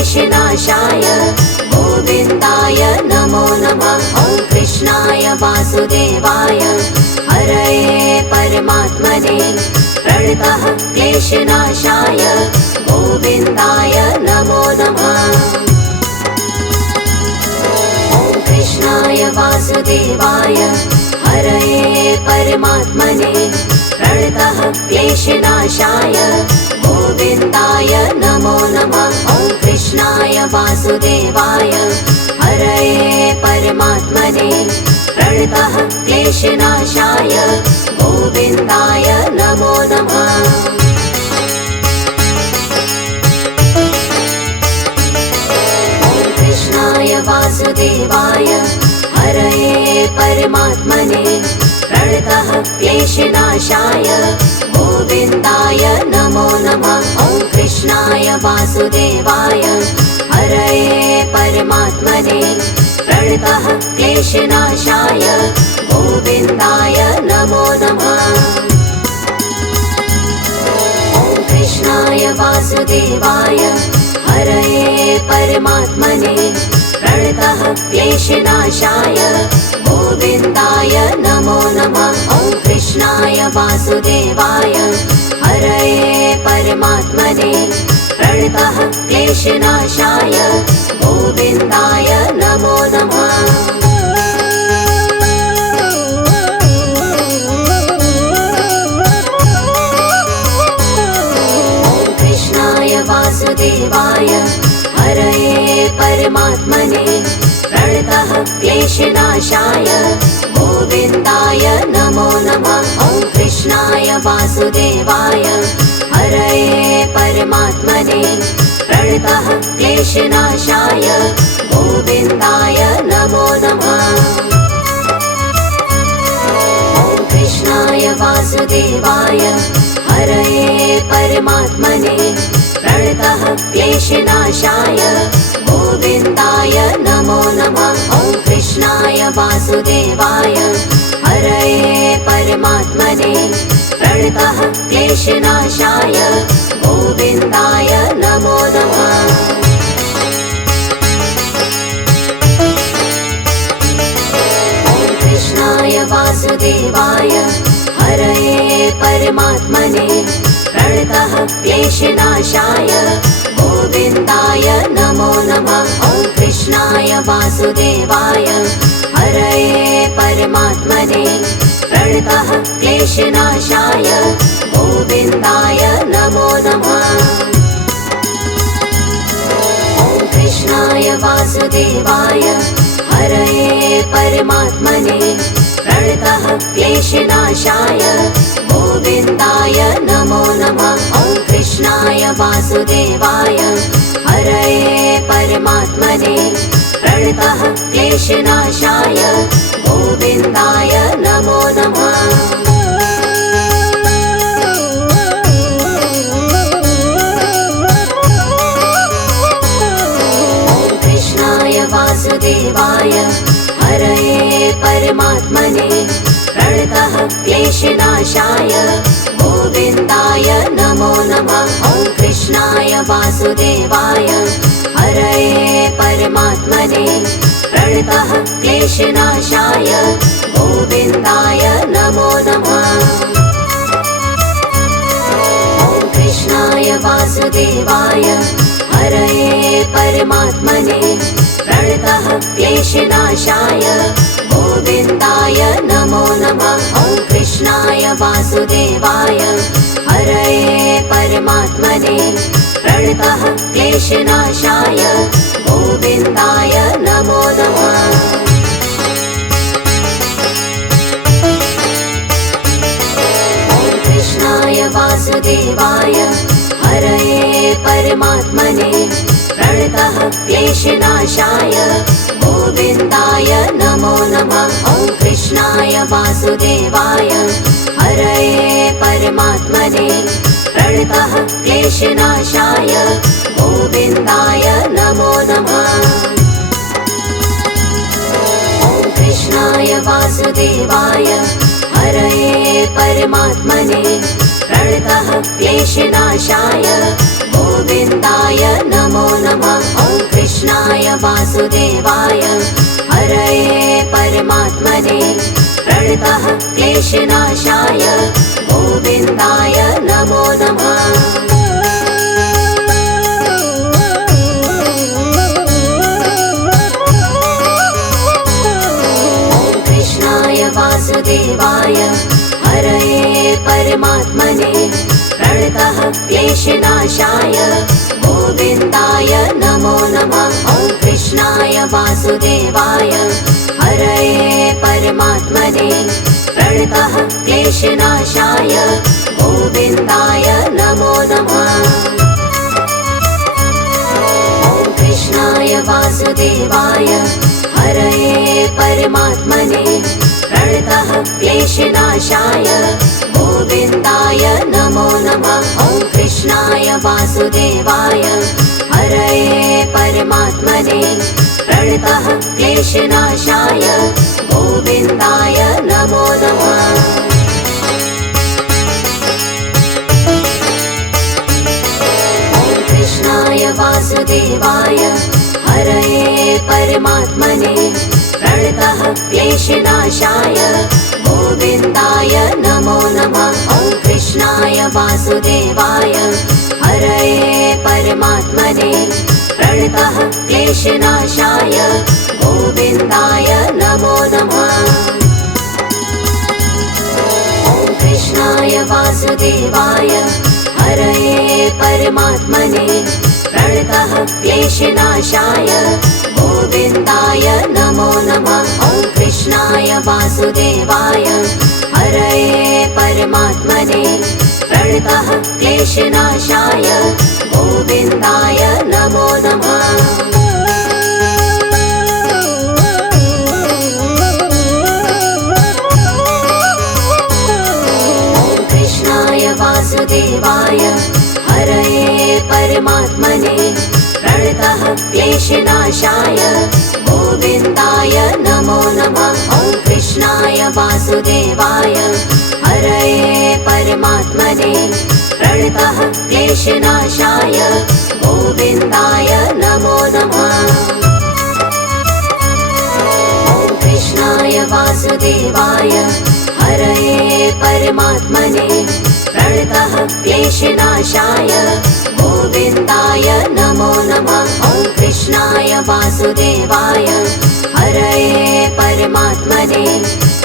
क्लेशनाशाय गोविन्दाय नमो नमः। ॐ कृष्णाय वासुदेवाय हरये परमात्मने प्रणतः क्लेशनाशाय गोविन्दाय नमो नमः। ॐ कृष्णाय वासुदेवाय हरये परमात्मने प्रणतः क्लेशनाशाय गोविन्दाय नमो नमः। ॐ कृष्णाय वासुदेवाय हरये परमात्मने प्रणतः क्लेशनाशाय गोविन्दाय नमो नमः। ॐ कृष्णाय वासुदेवाय हरये परमात्मने प्रणतः क्लेशनाशाय गोविन्दाय नमो नमः। ॐ कृष्णाय वासुदेवाय हरये परमात्मने प्रणतः क्लेशनाशाय गोविन्दाय नमो नमः। ॐ कृष्णाय वासुदेवाय हरये परमात्मने प्रणतः क्लेशनाशाय गोविन्दाय नमो नमः। ॐ कृष्णाय वासुदेवाय हरये परमात्मने प्रणतः क्लेशनाशाय गोविन्दाय नमो नमः। ॐ कृष्णाय वासुदेवाय हरये परमात्मने प्रणतः क्लेशनाशाय गोविन्दाय नमो नमः। ॐ कृष्णाय वासुदेवाय हरये परमात्मने प्रणतः क्लेशनाशाय गोविन्दाय नमो नमः। ॐ कृष्णाय वासुदेवाय हरये परमात्मने प्रणतः क्लेशनाशाय गोविन्दाय नमो नमः। ॐ कृष्णाय वासुदेवाय हरये परमात्मने प्रणतः क्लेशनाशाय गोविन्दाय नमो नमः। ॐ कृष्णाय वासुदेवाय हरये परमात्मने प्रणतः क्लेशनाशाय गोविन्दाय नमो नमः। ॐ कृष्णाय वासुदेवाय हरये परमात्मने प्रणतः क्लेशनाशाय गोविन्दाय नमो नमः। ॐ कृष्णाय वासुदेवाय हरये परमात्मने प्रणतः क्लेशनाशाय गोविन्दाय नमो नमः। ॐ कृष्णाय वासुदेवाय हरये परमात्मने प्रणतः क्लेशनाशाय गोविन्दाय नमो नमः। ॐ कृष्णाय वासुदेवाय हरये परमात्मने प्रणतः क्लेशनाशाय गोविन्दाय नमो नमः। ॐ कृष्णाय वासुदेवाय हरये परमात्मने प्रणतः क्लेशनाशाय गोविन्दाय नमो नमः। ॐ कृष्णाय वासुदेवाय हरये परमात्मने प्रणतः क्लेशनाशाय गोविन्दाय नमो नमः। ॐ कृष्णाय वासुदेवाय हरये परमात्मने प्रणतः क्लेशनाशाय गोविन्दाय नमो नमः। ॐ कृष्णाय वासुदेवाय हरये परमात्मने प्रणतः क्लेशनाशाय गोविन्दाय नमो नमः। ॐ कृष्णाय वासुदेवाय हरये परमात्मने प्रणतः क्लेशनाशाय गोविन्दाय नमो नमः। ॐ कृष्णाय वासुदेवाय हरये परमात्मने प्रणतः क्लेशनाशाय गोविन्दाय नमो नमः। वासुदेवाय हरये परमात्मने प्रणतः क्लेशनाशाय गोविन्दाय नमो नमः। वासुदेवाय हरये परमात्मने प्रणतः क्लेशनाशाय गोविन्दाय नमो नमः। ॐ कृष्णाय वासुदेवाय हरये परमात्मने प्रणतः क्लेशनाशाय गोविन्दाय नमो नमः। ॐ कृष्णाय वासुदेवाय हरये परमात्मने प्रणतः क्लेशनाशाय गोविन्दाय नमो नमः। ॐ कृष्णाय वासुदेवाय हरये परमात्मने प्रणतः क्लेशनाशाय गोविन्दाय नमो नमः। ॐ कृष्णाय वासुदेवाय हरये परमात्मने प्रणतः क्लेशनाशाय गोविन्दाय नमो नमः। ॐ कृष्णाय वासुदेवाय हरये परमात्मने प्रणतः क्लेशनाशाय गोविन्दाय नमो नमः। ॐ कृष्णाय वासुदेवाय हरये परमात्मने प्रणतः क्लेशनाशाय गोविन्दाय नमो नमः। ॐ कृष्णाय वासुदेवाय हरये परमात्मने प्रणतः क्लेशनाशाय गोविन्दाय नमो नमः। ॐ कृष्णाय वासुदेवाय हरये परमात्मने प्रणतः क्लेशनाशाय गोविन्दाय नमो नमः। ॐ कृष्णाय वासुदेवाय हरये परमात्मने प्रणतः क्लेशनाशाय गोविन्दाय नमो नमः। ॐ कृष्णाय वासुदेवाय हरये परमात्मने प्रणतः क्लेशनाशाय गोविन्दाय नमो नमः। ॐ कृष्णाय वासुदेवाय हरये परमात्मने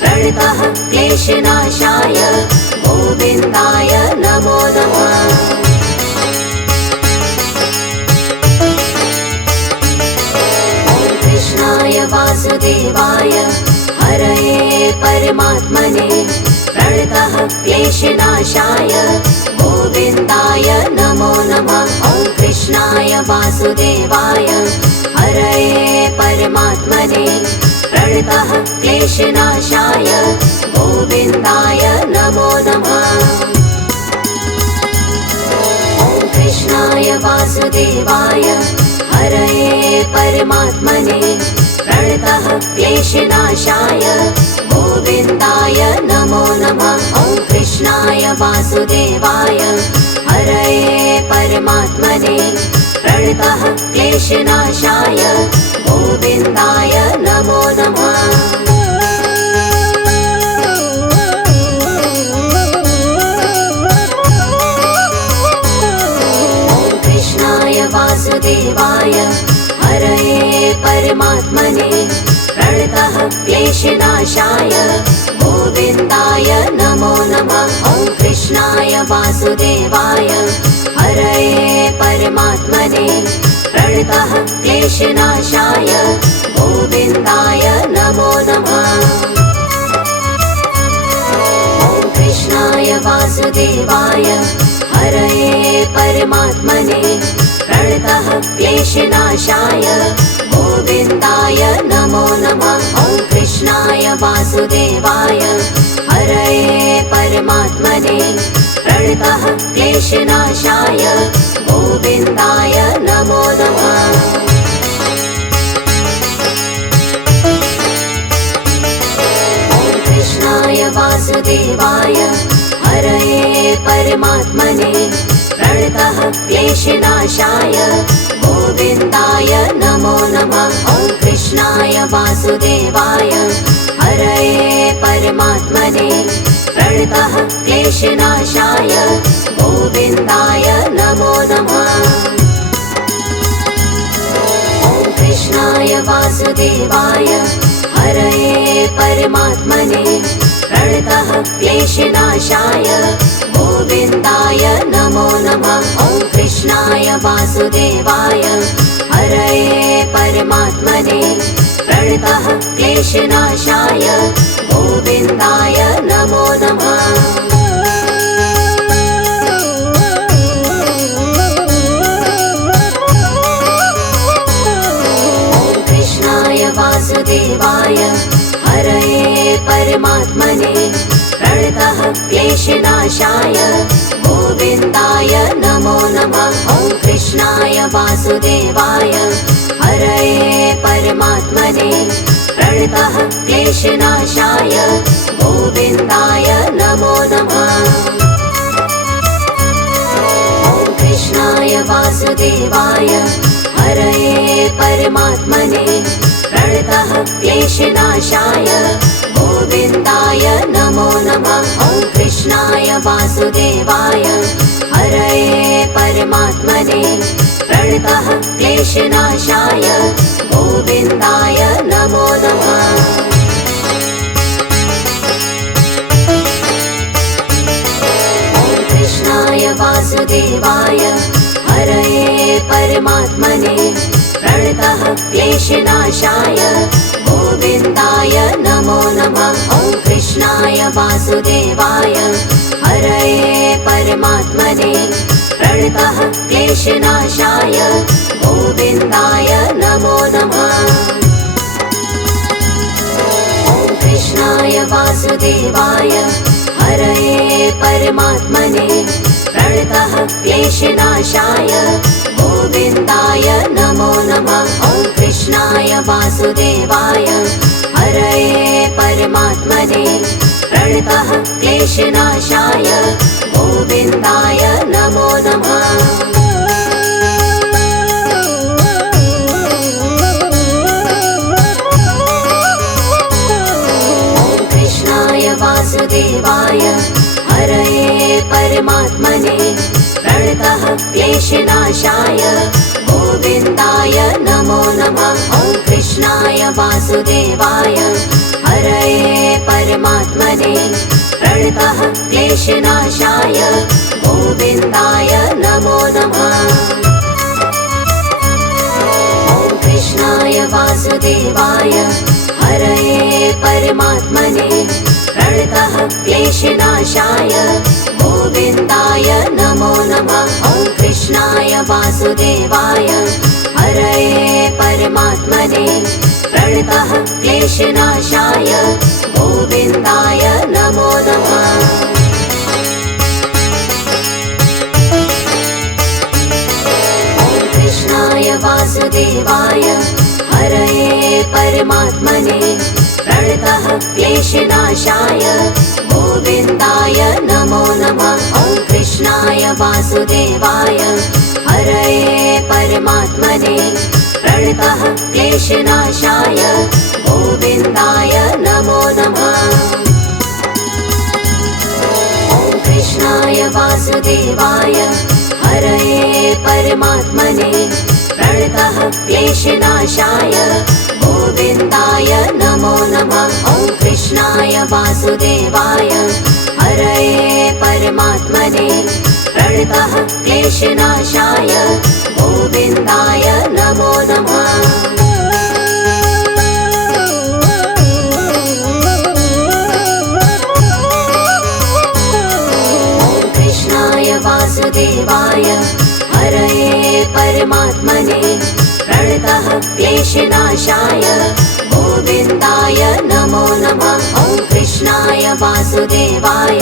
प्रणतः क्लेशनाशाय गोविन्दाय नमो नमः। ॐ कृष्णाय वासुदेवाय हरये परमात्मने प्रणतः क्लेशनाशाय गोविन्दाय नमो नमः। ॐ कृष्णाय वासुदेवाय हरये परमात्मने प्रणतः क्लेशनाशाय गोविन्दाय नमो नमः। ॐ कृष्णाय वासुदेवाय हरये परमात्मने प्रणतः क्लेशनाशाय गोविन्दाय नमो नमः। ॐ कृष्णाय वासुदेवाय हरये परमात्मने प्रणतः क्लेशनाशाय गोविन्दाय नमो नमः। ॐ कृष्णाय वासुदेवाय हरये परमात्मने प्रणतः क्लेशनाशाय गोविन्दाय नमो नमः। ॐ कृष्णाय वासुदेवाय हरये परमात्मने प्रणतः क्लेशनाशाय गोविन्दाय नमो नमः। ॐ कृष्णाय वासुदेवाय हरये परमात्मने प्रणतः क्लेशनाशाय गोविन्दाय नमो नमः। ॐ कृष्णाय वासुदेवाय हरये परमात्मने प्रणतः क्लेशनाशाय गोविन्दाय नमो नमः। ॐ कृष्णाय वासुदेवाय हरये परमात्मने प्रणतः क्लेशनाशाय गोविन्दाय नमो नमः। वासुदेवाय हरये परमात्मने प्रणतः क्लेशनाशाय गोविन्दाय नमो नमः। ॐ कृष्णाय वासुदेवाय हरये परमात्मने प्रणतः क्लेशनाशाय गोविन्दाय नमो नमः। ॐ कृष्णाय वासुदेवाय हरये परमात्मने प्रणतः क्लेशनाशाय गोविन्दाय नमो नमः। ॐ कृष्णाय वासुदेवाय हरये परमात्मने प्रणतः क्लेशनाशाय गोविन्दाय नमो नमः। ॐ कृष्णाय वासुदेवाय हरये परमात्मने प्रणतः क्लेशनाशाय गोविन्दाय नमो नमः। ॐ कृष्णाय वासुदेवाय हरये परमात्मने प्रणतः क्लेशनाशाय गोविन्दाय नमो नमः। ॐ कृष्णाय वासुदेवाय हरये परमात्मने प्रणतः क्लेशनाशाय गोविन्दाय नमो नमः। ॐ कृष्णाय वासुदेवाय हरये परमात्मने प्रणतः क्लेशनाशाय गोविन्दाय नमो नमः। ॐ कृष्णाय वासुदेवाय हरये परमात्मने प्रणतः क्लेशनाशाय गोविन्दाय नमो नमः। ॐ कृष्णाय वासुदेवाय हरये परमात्मने प्रणतः क्लेशनाशाय गोविन्दाय नमो नमः। ॐ कृष्णाय वासुदेवाय हरये परमात्मने प्रणतः क्लेशनाशाय गोविन्दाय नमो नमः। ॐ कृष्णाय वासुदेवाय हरये परमात्मने प्रणतः क्लेशनाशाय गोविन्दाय नमो नमः। ॐ कृष्णाय वासुदेवाय हरये परमात्मने प्रणतः क्लेशनाशाय गोविन्दाय नमो नमः। ॐ कृष्णाय वासुदेवाय हरये परमात्मने प्रणतः क्लेशनाशाय गोविन्दाय नमो नमः। ॐ कृष्णाय वासुदेवाय हरये परमात्मने प्रणतः क्लेशनाशाय गोविन्दाय नमो नमः। ॐ कृष्णाय वासुदेवाय हरये परमात्मने प्रणतः क्लेशनाशाय गोविन्दाय नमो नमः। ॐ कृष्णाय वासुदेवाय हरये परमात्मने प्रणतः क्लेशनाशाय गोविन्दाय नमो नमः। ॐ कृष्णाय वासुदेवाय हरये परमात्मने प्रणतः क्लेशनाशाय गोविन्दाय नमो नमः। ॐ कृष्णाय वासुदेवाय हरये परमात्मने प्रणतः क्लेशनाशाय गोविन्दाय नमो नमः। ॐ कृष्णाय वासुदेवाय हरये परमात्मने प्रणतः क्लेशनाशाय गोविन्दाय नमो नमः। ॐ कृष्णाय वासुदेवाय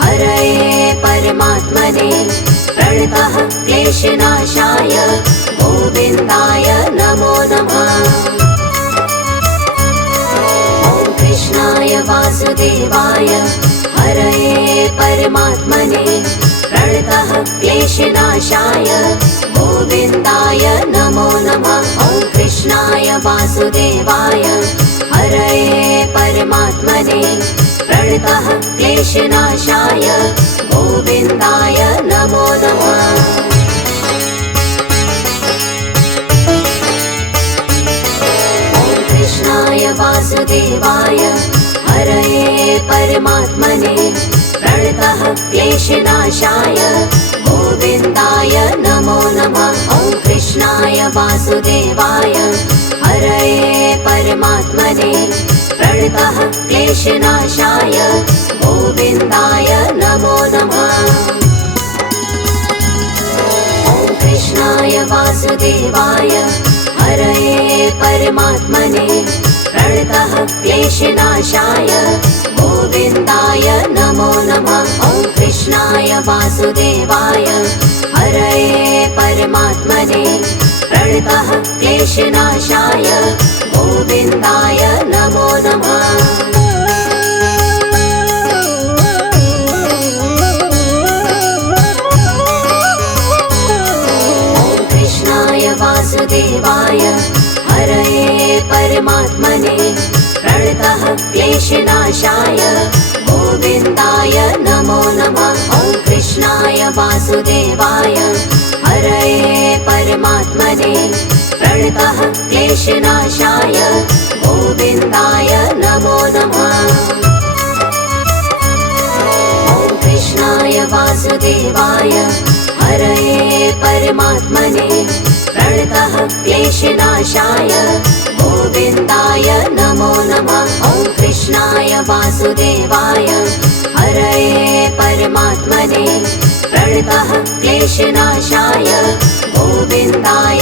हरये परमात्मने प्रणतः क्लेशनाशाय गोविन्दाय नमो नमः। ॐ कृष्णाय वासुदेवाय हरये परमात्मने प्रणतः क्लेशनाशाय गोविन्दाय नमो नमः। ॐ कृष्णाय वासुदेवाय क्लेशनाशाय गोविन्दाय नमो नमः। कृष्णाय वासुदेवाय हरये परमात्मने प्रणतः क्लेशनाशाय गोविन्दाय नमो नमः। ॐ कृष्णाय वासुदेवाय हरये परमात्मने प्रणतः क्लेशनाशाय गोविन्दाय नमो नमः। ॐ कृष्णाय वासुदेवाय हरये परमात्मने प्रणतः क्लेशनाशाय गोविन्दाय नमो नमः। ॐ कृष्णाय वासुदेवाय हरये परमात्मने प्रणतः क्लेशनाशाय गोविन्दाय नमो नमः। वासुदेवाय हरये परमात्मने प्रणतः क्लेशनाशाय गोविन्दाय नमो नमः। ॐ कृष्णाय वासुदेवाय हरये परमात्मने प्रणतः क्लेशनाशाय गोविन्दाय नमो नमः। ॐ कृष्णाय वासुदेवाय हरये परमात्मने प्रणतः क्लेशनाशाय गोविन्दाय नमो नमः। ॐ कृष्णाय वासुदेवाय हरये परमात्मने प्रणतः क्लेशनाशाय गोविन्दाय